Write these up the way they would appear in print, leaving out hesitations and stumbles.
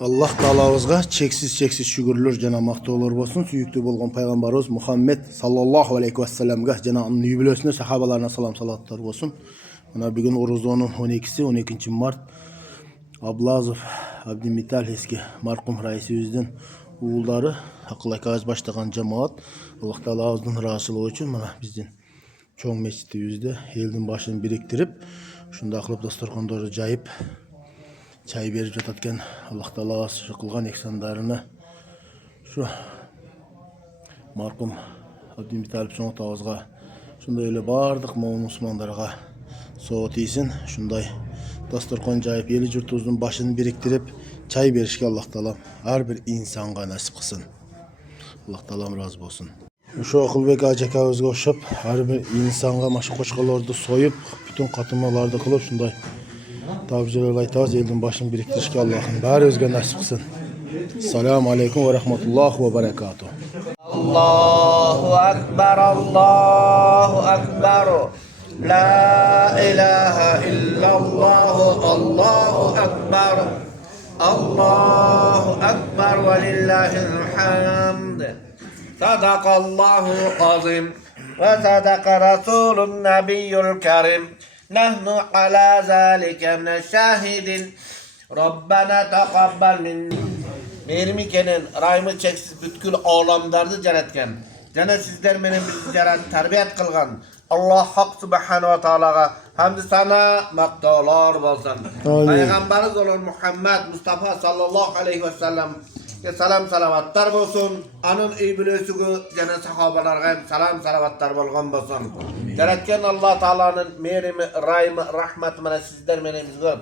Allah Taala'mızga çeksiz şükürler jana maqtawlar bolsun. Süyüklü bolgan paygambarımız Muhammed sallallahu aleyhi ve sellem'ge jana onun yübilösüne sahabalarına salam salatlar bolsun. Mana bugün Oruzonun 12 Mart Ablazov Abdimital eski marhum raisibizden uğulları Hakkılay Kağız başlagan cemaat Allah Taala'mızın razılığı için mana bizden çoğun mescidimizde elin başını biriktirip şunda akılıp dasturxanları jayıp çay berip jatatken Allah Taala şu kılgan ihsanlarını şu marhum Abdimitalip soňa tawazga şunday öyle bardyk musulmanlarga soğut isin şunday dasturxan jayıp eli jurtubuzun başını biriktirip çay berişke Allah Taala her bir insanga nasip kılsın. Allah Taala razı olsun. Şu Akılbek Acakavuzga oşap her bir insanga maşı koşkalardı soyup bütün katılmalarda kılıp şunday tavsiyeler aytağız elin başını biriktirişke Allah'ın bari özge nasip kılsın. Selamun aleyküm ve rahmetullah ve berekatuhu. Allahu Ekber, Allahu Ekber. La ilahe illallah, Allahu Ekber. Allahu Ekber ve lillahil hamd. Sadakallahu azim ve sadaka Resulun Nebiyyül Kerim. Nahnu ala zalike mineşşahidin. Rabbena taqabbal minni. Benim ikenen rayımı çeksiz bütkül olamdardı jaratgan. Jana sizler menen bizni jarat tarbiyat kılgan. Allah hak subhanahu wa ta'alaga hamd sana maqtawlar bolsun. Peygamberimiz olan Muhammed Mustafa sallallahu aleyhi ve sellem salam salavatlar bolsun. Anın iblösügü jana sahabalarga salam salavatlar bolgan bolsun. Jaratgan Allah Taala'nın merimi, rayımı, rahmeti menen sizler menen bizge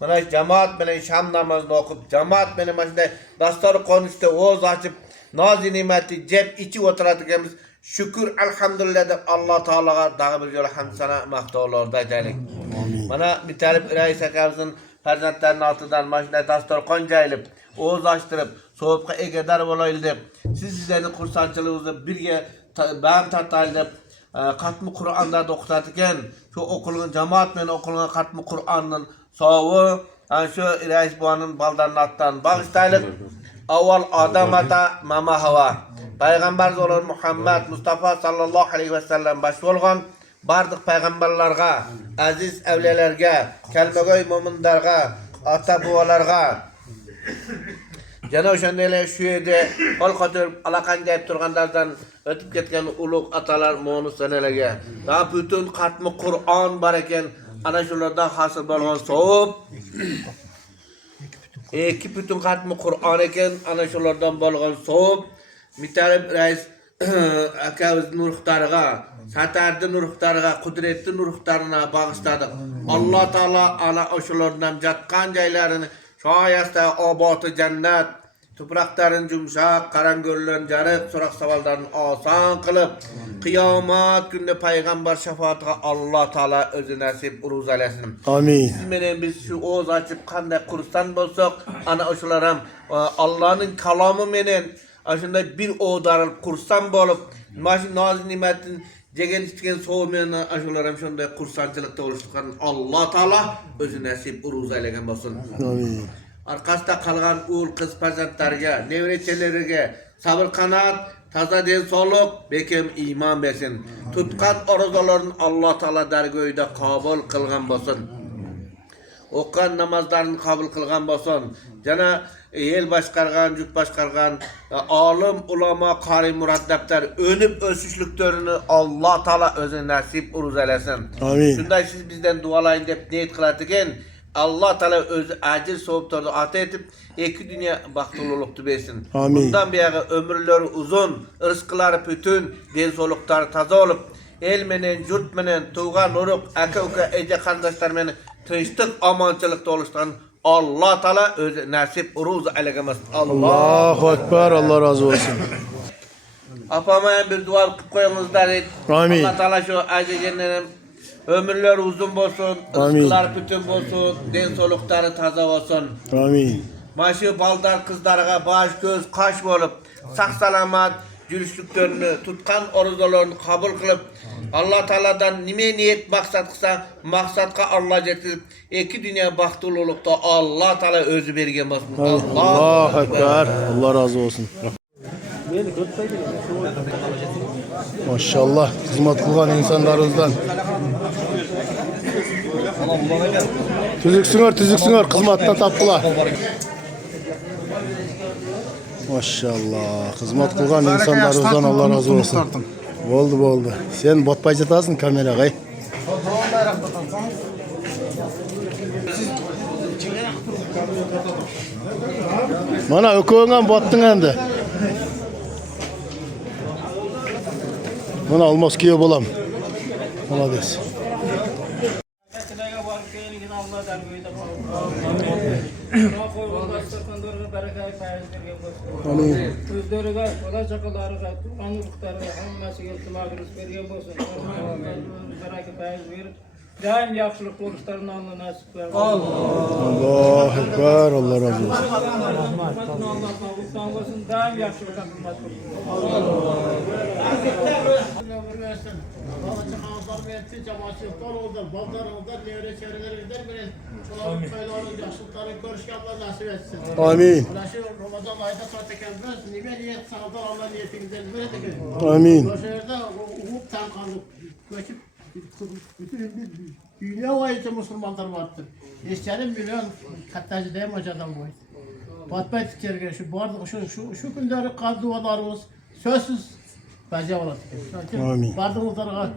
mana cemaat menen şam namazını okup cemaat menen başında dastur konuştu oğuz açıp nazi nimeti cep içi oturadiganmiz. Şükür elhamdülillah deb Allah Taala'ga dağı bir yo'la hamd sana maqtovlarda aytaylik. Mana Mitalip Rais akamızın farzandlarının altından maşina dasturxon jayılıp, oğuz açtırıp, soğupqa egedar bolaylı deb, sizlerin kursançılığınızı birge bam tartaylı deb, Katmı Kur'an'da okutadigan, şu okulun cemaat menen okulun Katmı Kur'an'ın soğuğu, şu Rais buanın baldarının attan bağıştaylık. Avval Adam ata, mama hava. Peygamberimiz olan Muhammed Mustafa sallallahu aleyhi ve sellem baş bolgan bardık peygamberlarga, aziz evlilerge, kelmegoy mu'minlarga, ata buvalarga jana oşandaylar şu yerde ol koturup alakan deyip turganlardan ötüp ketken uluk atalar monus senelerge. Daha bütün katmı Kur'an bar eken ana şulardan hasıl bolgan soğup iki bütün katmı Kur'an eken ana şulardan bolgan soğup Mitalip Rais akavuz nurhtarıga, satardı nurhtarıga, kudretli nurhtarına bağışladık. Allah Taala ana oşularından jatkan jaylarını şayasta obatı cennet, toprakların yumşak, karangöllerin jarık, sorak savallarını asan kılıp, kıyamet günde Peygamber şefaatine Allah Taala özü nasip uruz eylesin. Amin. Siz menen biz şu oğuz açıp kanday kursan bolsak, ana oşularam Allah'ın kalamı menen aşında bir oğdarıl kursan bolup, maşın nazi nimetin jegen içken soğu menen aşularam şonday kursançılıkta oluşturgan Allah Taala özü nasip uruz eylegen bolsun. Amin. Arkasında kalgan uğul kız farzandlarga, nevreçelerige sabır kanat, taza den soluk, bekem iman besin. Tutkan oruzaların Allah Taala dergöyde kabul kılgan bolsun. Okan namazlarını kabul kılgan bolsun. Jana el başkargan, jut başkargan, alim, ulama, kari muraddaplar önüp ösüşlüklerini Allah Taala özüne nasip uruz eylesin. Amin. Şunday siz bizden dualayın dep niyet kıladigan Allah Taala özü acil soğuptardı ata etip iki dünya baktılılıktı versin. Amin. Bundan beri ömürleri uzun, rızkıları bütün, densolukları taza olup, el menen, yurt menen, tuğan, uruk, aka uka, ece kardeşler menen, tınçlık, amançılıkta oluşturan Allah Taala özü nasip uruz eylegemez. Allahu Ekber, Allah razı olsun. Apamaya bir dua kılıp koyunuzlar et. Amin. Allah Taala şu acizenin ömürler uzun olsun, rızkılar bütün olsun, densolukları taza olsun. Amin. Maşı baldar kızlarga baş göz kaş bolup, sak salamat, yürüşlüklerini tutkan oruzalarını kabul kılıp, Allah Teala'dan nime niyet maksat kısa maksatka Allah getirip iki dünya baktılılıkta Allah Teala özü bergen olsun. Allahu Ekber. Allah razı olsun. Maşallah hizmet kılgan insanlarımızdan. Tüzüksünler hizmetten taptılar. Maşallah hizmet kılgan insanlarımızdan Allah razı olsun. Oldu. Sen botpay jatasın kameraga. Mana ökөңөн bottun endi. Mana almaz kiyo bolam. Молодец. Amin. Özleriga, bola chaqalariga, anurliqlariga hammasiga iltimos bergan bo'lsin. Baraka fayz berib, daim yaxshilik ko'rishlarini Alloh nasib qilsin. Allahu Ekber. Allah razı olsun. Allohdan bo'lsin, daim yaxshilik xizmat qilsin. Amin. Amin. Dünya boyunca Müslümanlar vardır. İşçilerin milyon kattacı değil mi hocadan boyu? Batmayı tutarken şu günleri kal dualarımız sözsüz bence olur. Amin. Vardığımızlara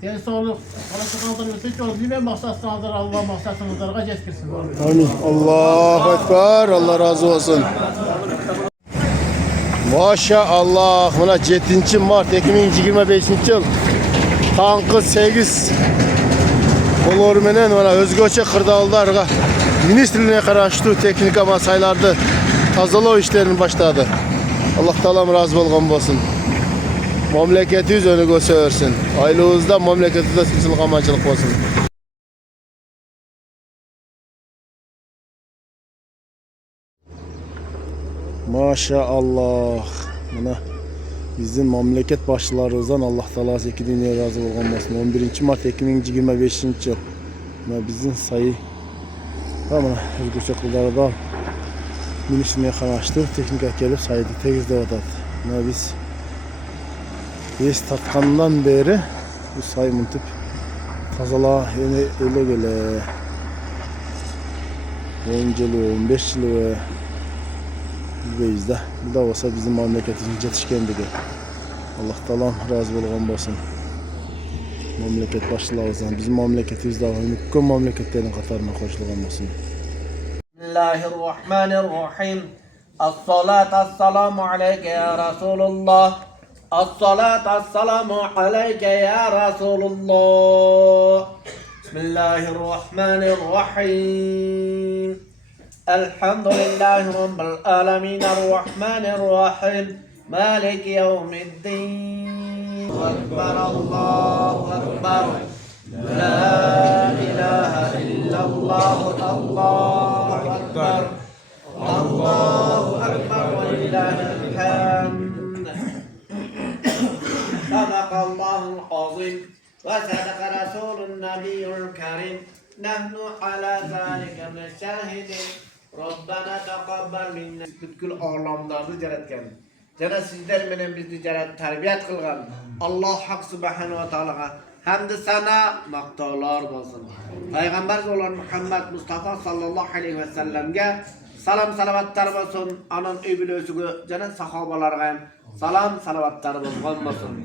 tez sağlık, Allah'ın hiç olur. Nime maksatınızdır, Allah maksatınızdır, geçkirsin. Amin. Allahu Ekber. Allah razı olsun. Maşallah. Buna 7 Mart 2025 yıl. Tankı 8 olur menen mana özgöçe kırdaldarga ministrliğine karıştı teknik masaylarda tazalao işlerini başladı. Allah Teala razı bolgan bolsun. Memleketimiz önü göstersin. Aylığızda memleketimizde silsilik amançılık olsun. Maşallah. Mana bizim memleket başçılarımızdan Allah Teala iki dünya razı olgan olsun. 11 Mart 2025 yıl. Mana bizim sayı mana özgürce kıllarda ministrliğine karıştı. Teknik gelip saydı tegizde otadı. Mana biz tatkandan beri bu sayı mıntip kazala öyle gele 10 yılı 15 yılı bizdeyiz de. Bu da olsa bizim memleketin yetişkenligi. Allah Teala razı olgan olsun. Memleket başçılarımızdan bizim memleketimizde bütün memleketlerin katarına koşulgan olsun. Bismillahirrahmanirrahim. As-salatu as-salamu aleyke ya Resulullah. As-salatu as-salamu aleyke ya Resulullah. Bismillahirrahmanirrahim. Elhamdülillahi Rabbil alemin. Errahmanirrahim. Maliki yevmiddin. Ekber, Allahu Ekber. La ilahe illallah. Allahu Ekber. Allahu Ekber ve lillahil hamd. Sadakallahul azim ve sadaka Resulun Nebiyyul Kerim. Nahnu ala zalike meşahidin. Rabbana taqabbal minna. Bütkül ağlamlarını yaratgan. Jana sizler menen bizni tarbiyat kılgan Allah Hak Subhanahu ve Teala'ga hamd sana maqtovlar bolsun. Payg'ambar olan Muhammed Mustafa sallallahu aleyhi ve sellemge salam salavatlar bolsun. Anan öbülösüge jana sahabalarga ham salam salavatlar bolsun.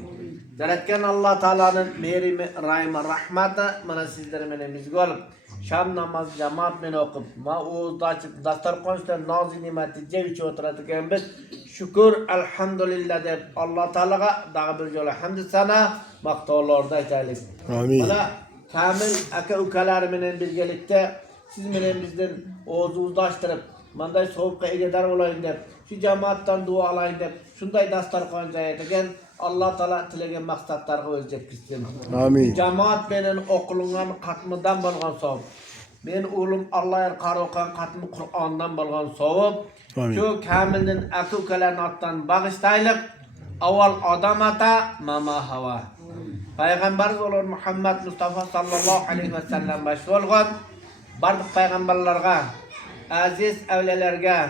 Yaratgan Allah Teala'nın merimi, rahimi, rahmeti mana sizler menen bizge olup Şam namaz cemaat men okup ma oğuzda açıp dastarxon üstüne nazi nimeti ceviçi oturadigan biz şükür elhamdülillah deb Allah Teala'ga daha bir yo'la hamd sana maqtovlarda aytaylik. Amin. Mana kamil aka ukalar menen birgelikte siz menen bizden oğuzumuzni açtırıp manday sovuqqa egedar olayın deb şu cemaattan dua alayın deb şunday dastarxon jayadigan Allah Teala tilegen maqsadlarga o'z yetkizsin. Amin. Cemaat menen oqilgan qatmıdan bolgan savob. Men o'g'lim Alloh qaroqan qatmi Qur'ondan bolgan savob. Amin. Şu kamilning aka-ukalarning otdan bag'ishtaylik. Avval odam ata, mama hava. Peygamberimiz olur Muhammed Mustafa sallallahu aleyhi ve sellem başı olgan. Bardık peygamberlerge, aziz evlelerge,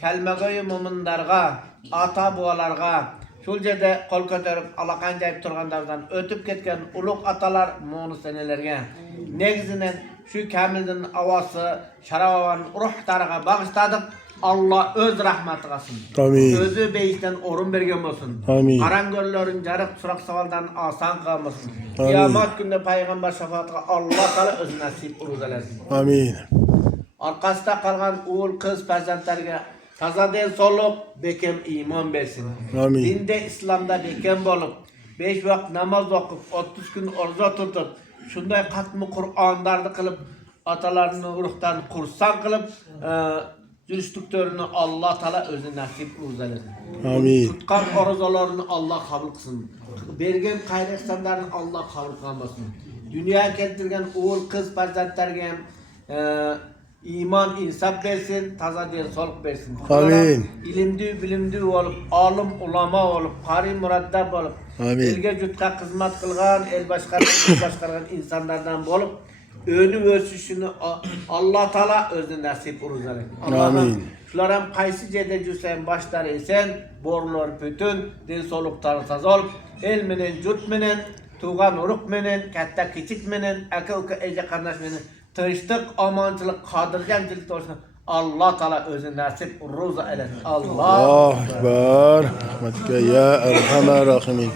kelmegoyu muminlarga, ata buvalarga, şul jerde kol köterip alakan jayıp turganlardan ötüp ketken uluk atalar muğnu senelerge. Negizinen şu kamildin avası, şarabavanın ruhtarıga bağışladık. Allah öz rahmatı kalsın. Amin. Özü beyisten orun bergen olsun. Amin. Karangörlerin jarık surak savaldan asan kalmasın. Amin. Kıyamet günde Peygamber şefaatine Allah Teala öz nasip uruzalesin. Amin. Arkasında kalan uğul kız perzentlerine taza den soluk bekem iman versin. Amin. Dinde İslam'da bekem bolup 5 vakit namaz okup 30 gün orza tutup şunday katmı Kur'anlardı kılıp atalarının ruhtan kursan kılıp dürüstlüklerini Allah Teala özü nasip uruzalesin. Amin. Tutkan oruzalarını Allah kabul kılsın. Bergen kayraksanlarını Allah kabul kılmasın. Dünyaya getirgen uğul kız perzentlerine iman insaf versin, taza diye soluk versin. Amin. İlimdi, bilimdi olup, alim, ulama olup, kari muraddab olup, Amin. elge cütka hizmet kılgan, el başkaran insanlardan olup, önü ölçüşünü Allah Teala özü nasip uruzalım. Amin. Şularım kaysi cede cüsen başları esen, borlar bütün, din solukları taza olup, el menen, cüt menen, tuğan uruk menen, katta kiçik menen, aka uka ece kardeş menen, tırıştık, amançılık, kadırcancılık olsun. Allah Teala özü nasip ruza eylesin. Allah. Allah Ekber. Rahmetike ya Erhamer Rahimin.